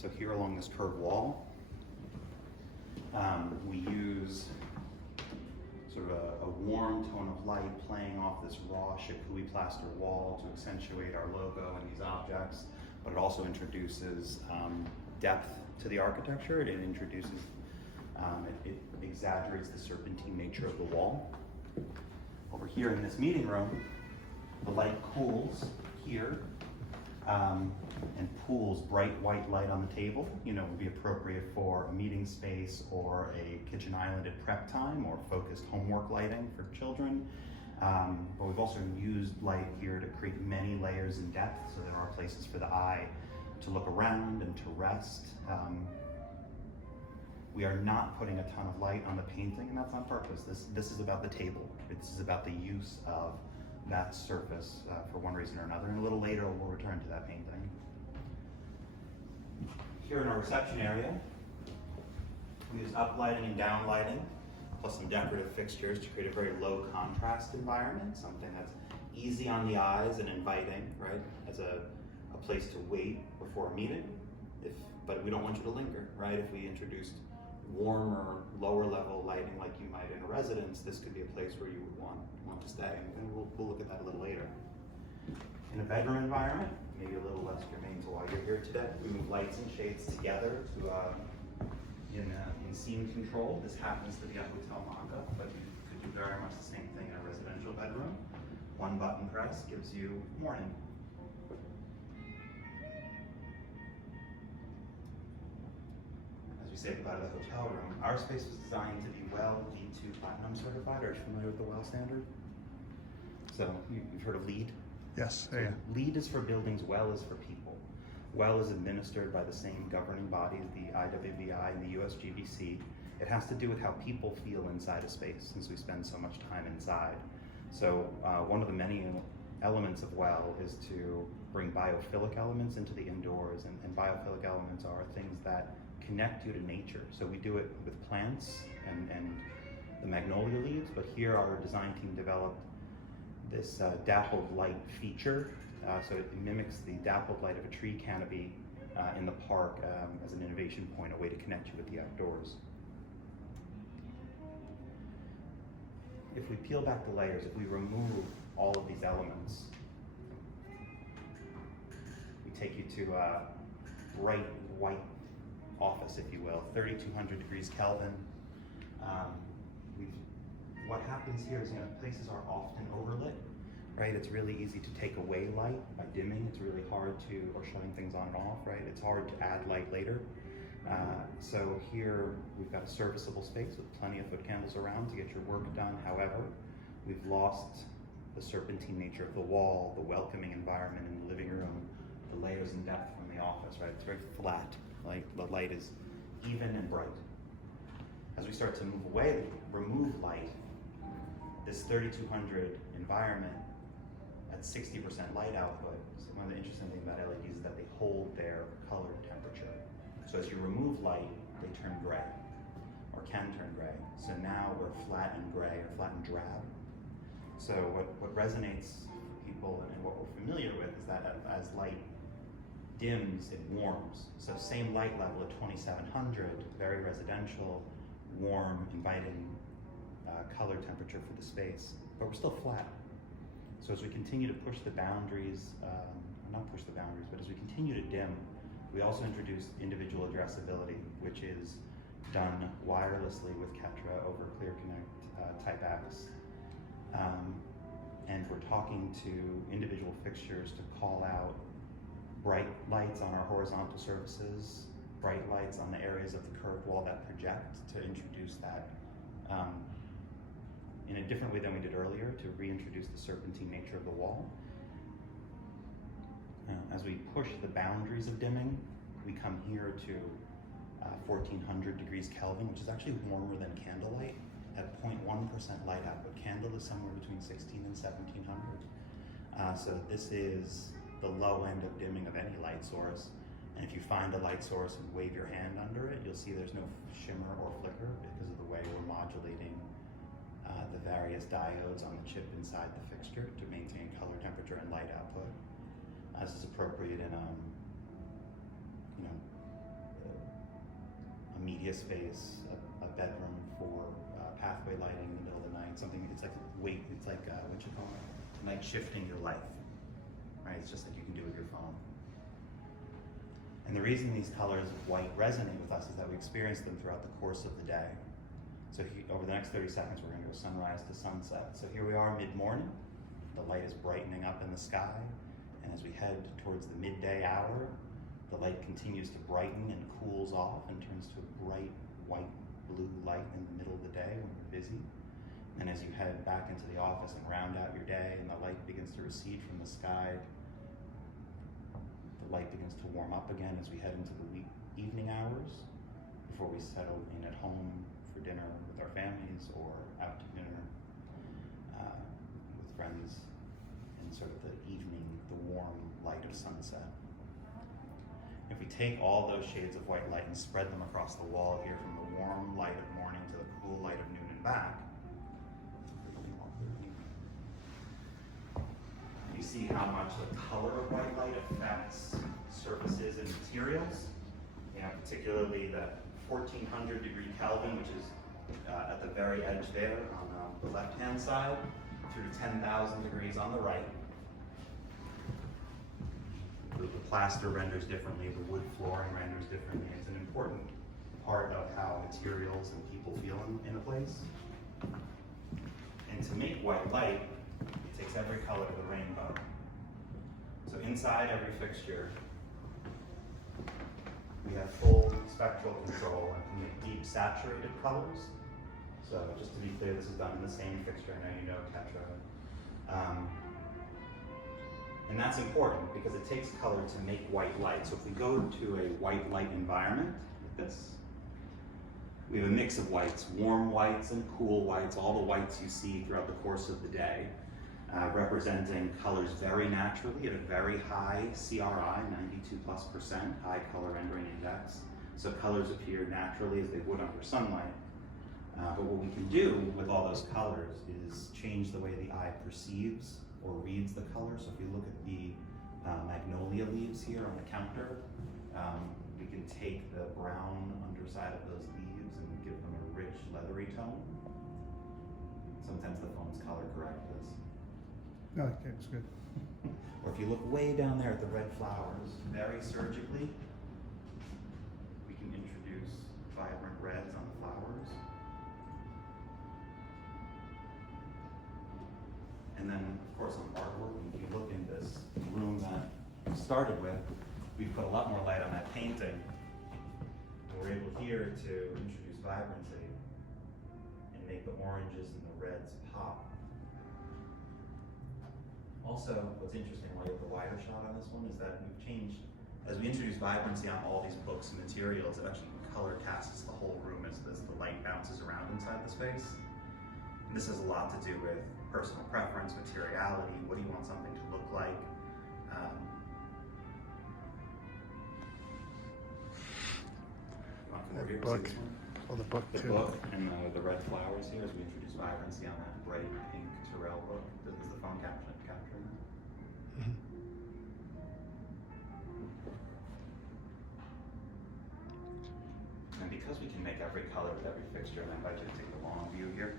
So here along this curved wall, we use sort of a warm tone of light playing off this raw shikui plaster wall to accentuate our logo and these objects, but it also introduces depth to the architecture. It introduces, it exaggerates the serpentine nature of the wall. Over here in this meeting room, the light cools here and pools bright white light on the table. You know, would be appropriate for a meeting space or a kitchen island at prep time or focused homework lighting for children. But we've also used light here to create many layers in depth, so there are places for the eye to look around and to rest. We are not putting a ton of light on the painting, and that's on purpose. This is about the table. This is about the use of that surface for one reason or another, and a little later we'll return to that painting. Here in our reception area, we use up lighting and down lighting, plus some decorative fixtures to create a very low contrast environment, something that's easy on the eyes and inviting, right? As a place to wait before a meeting, but we don't want you to linger, right? If we introduced warmer, lower level lighting like you might in a residence, this could be a place where you would want to stay, and we'll look at that a little later. In a bedroom environment, maybe a little less germane to why you're here today, we move lights and shades together to in scene control. This happens to be a hotel mock-up, but you could do very much the same thing in a residential bedroom. One button press gives you morning. As we say goodbye to the hotel room, our space was designed to be WELL V2 Platinum certified. Are you familiar with the WELL standard? So you've heard of LEED? Yes, So yeah. LEED is for buildings, WELL is for people. WELL is administered by the same governing bodies, the IWVI and the USGBC. It has to do with how people feel inside a space, since we spend so much time inside. So one of the many elements of WELL is to bring biophilic elements into the indoors, and biophilic elements are things that connect you to nature. So we do it with plants and the magnolia leaves, but here our design team developed this dappled light feature. So it mimics the dappled light of a tree canopy in the park as an innovation point, a way to connect you with the outdoors. If we peel back the layers, if we remove all of these elements, we take you to a bright white office, if you will, 3,200 degrees Kelvin. What happens here is, places are often overlit, right? It's really easy to take away light by dimming. It's really hard to, or shutting things on and off, right? It's hard to add light later. So here we've got a serviceable space with plenty of foot candles around to get your work done. However, we've lost the serpentine nature of the wall, the welcoming environment in the living room, the layers and depth from the office, right? It's very flat, like the light is even and bright. As we start to move away, remove light, this 3200 environment at 60% light output. So one of the interesting things about LEDs is that they hold their color temperature. So as you remove light, they turn gray, or can turn gray. So now we're flat and gray, or flat and drab. So what resonates for people and what we're familiar with is that as light dims, it warms. So same light level at 2700, very residential, warm, inviting color temperature for the space, but we're still flat. So as we continue to push the boundaries, not push the boundaries, but as we continue to dim, we also introduce individual addressability, which is done wirelessly with Ketra over Clear Connect Type X. And we're talking to individual fixtures to call out bright lights on our horizontal surfaces, bright lights on the areas of the curved wall that project, to introduce that in a different way than we did earlier, to reintroduce the serpentine nature of the wall. As we push the boundaries of dimming, we come here to 1400 degrees Kelvin, which is actually warmer than candlelight at 0.1% light output. Candle is somewhere between 16 and 1700. So this is the low end of dimming of any light source. And if you find a light source and wave your hand under it, you'll see there's no shimmer or flicker because of the way we're modulating the various diodes on the chip inside the fixture to maintain color temperature and light output. This is appropriate in media space, a bedroom for pathway lighting in the middle of the night, something, it's like what you call it, night shifting your life, right? It's just like you can do with your phone. And the reason these colors of white resonate with us is that we experience them throughout the course of the day. So over the next 30 seconds, we're going to go sunrise to sunset. So here we are mid-morning, the light is brightening up in the sky, and as we head towards the midday hour, the light continues to brighten and cools off and turns to a bright white blue light in the middle of the day when you're busy. And as you head back into the office and round out your day and the light begins to recede from the sky, the light begins to warm up again as we head into the evening hours before we settle in at home for dinner with our families or out to dinner with friends in sort of the evening, the warm light of sunset. If we take all those shades of white light and spread them across the wall here from the warm light of morning to the cool light of noon and back, you see how much the color of white light affects surfaces and materials. You know, particularly the 1400 degree Kelvin, which is at the very edge there on the left-hand side, through to 10,000 degrees on the right. The plaster renders differently, the wood flooring renders differently. It's an important part of how materials and people feel in a place. And to make white light, it takes every color of the rainbow. So inside every fixture, we have full spectral control and can make deep saturated colors. So just to be clear, this is done in the same fixture. I know you know Ketra. And that's important because it takes color to make white light. So if we go to a white light environment like this, we have a mix of whites, warm whites and cool whites, all the whites you see throughout the course of the day, representing colors very naturally at a very high CRI, 92+%, high color rendering index. So colors appear naturally as they would under sunlight. But what we can do with all those colors is change the way the eye perceives or reads the color. So if you look at the magnolia leaves here on the counter, we can take the brown underside of those leaves and give them a rich leathery tone. Sometimes the phones color correct this. No, okay, it's good. Or if you look way down there at the red flowers, very surgically, we can introduce vibrant reds on the flowers. And then, of course, on artwork, if you look in this room that we started with, we put a lot more light on that painting. And we're able here to introduce vibrancy and make the oranges and the reds pop. Also, what's interesting while you have the wider shot on this one is that we've changed, as we introduce vibrancy on all these books and materials, it actually color casts the whole room as the light bounces around inside the space. And this has a lot to do with personal preference, materiality, what do you want something to look like. The book. Oh, the book The too. book and the red flowers here as we introduce vibrancy on that bright pink Terrell book. Is the phone capturing that? Mhm. And because we can make every color with every fixture, I invite you to take the long view here.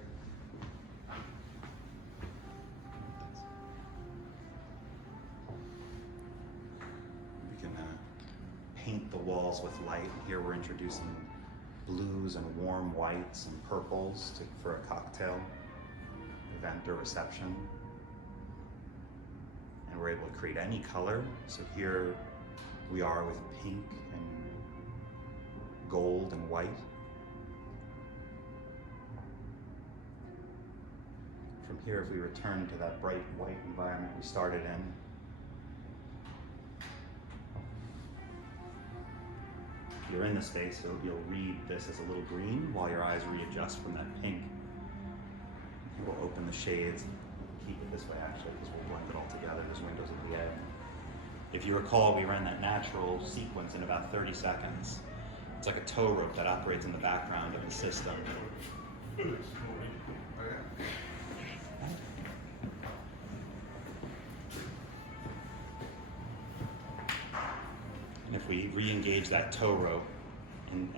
We can paint the walls with light. Here we're introducing blues and warm whites and purples for a cocktail event or reception. And we're able to create any color. So here we are with pink and gold and white. From here, if we return to that bright white environment we started in, if you're in the space, you'll read this as a little green while your eyes readjust from that pink. We'll open the shades, keep it this way actually, because we'll blend it all together. There's windows at the end. If you recall, we ran that natural sequence in about 30 seconds. It's like a tow rope that operates in the background of the system. And if we re-engage that tow rope and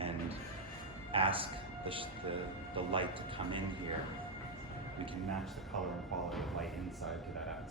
ask the light to come in here, we can match the color and quality of light inside to that outside.